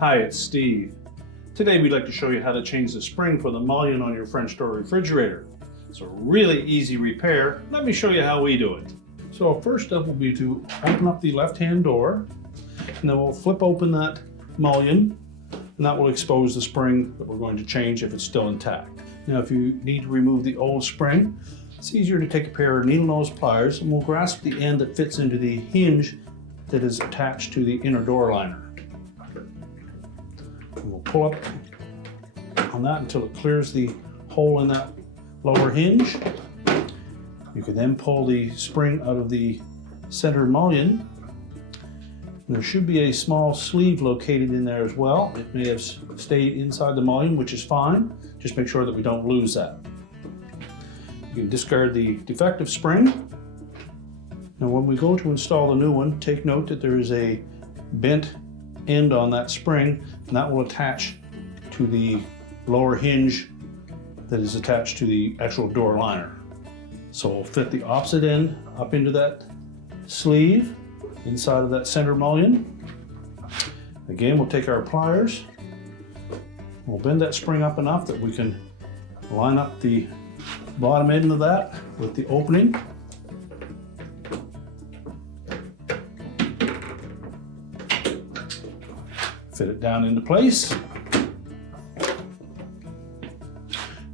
Hi, it's Steve. Today we'd like to show you how to change the spring for the mullion on your French door refrigerator. It's a really easy repair. Let me show you how we do it. So first step will be to open up the left-hand door, and then we'll flip open that mullion, and that will expose the spring that we're going to change if it's still intact. Now if you need to remove the old spring, it's easier to take a pair of needle nose pliers, and we'll grasp the end that fits into the hinge that is attached to the inner door liner. And we'll pull up on that until it clears the hole in that lower hinge. You can then pull the spring out of the center mullion. And there should be a small sleeve located in there as well. It may have stayed inside the mullion, which is fine. Just make sure that we don't lose that. You can discard the defective spring. Now when we go to install the new one, take note that there is a bent end on that spring, and that will attach to the lower hinge that is attached to the actual door liner. So we'll fit the opposite end up into that sleeve inside of that center mullion. Again, we'll take our pliers, we'll bend that spring up enough that we can line up the bottom end of that with the opening. Fit it down into place.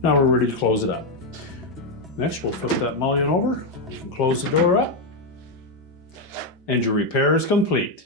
Now we're ready to close it up. Next, we'll flip that mullion over, close the door up, and your repair is complete.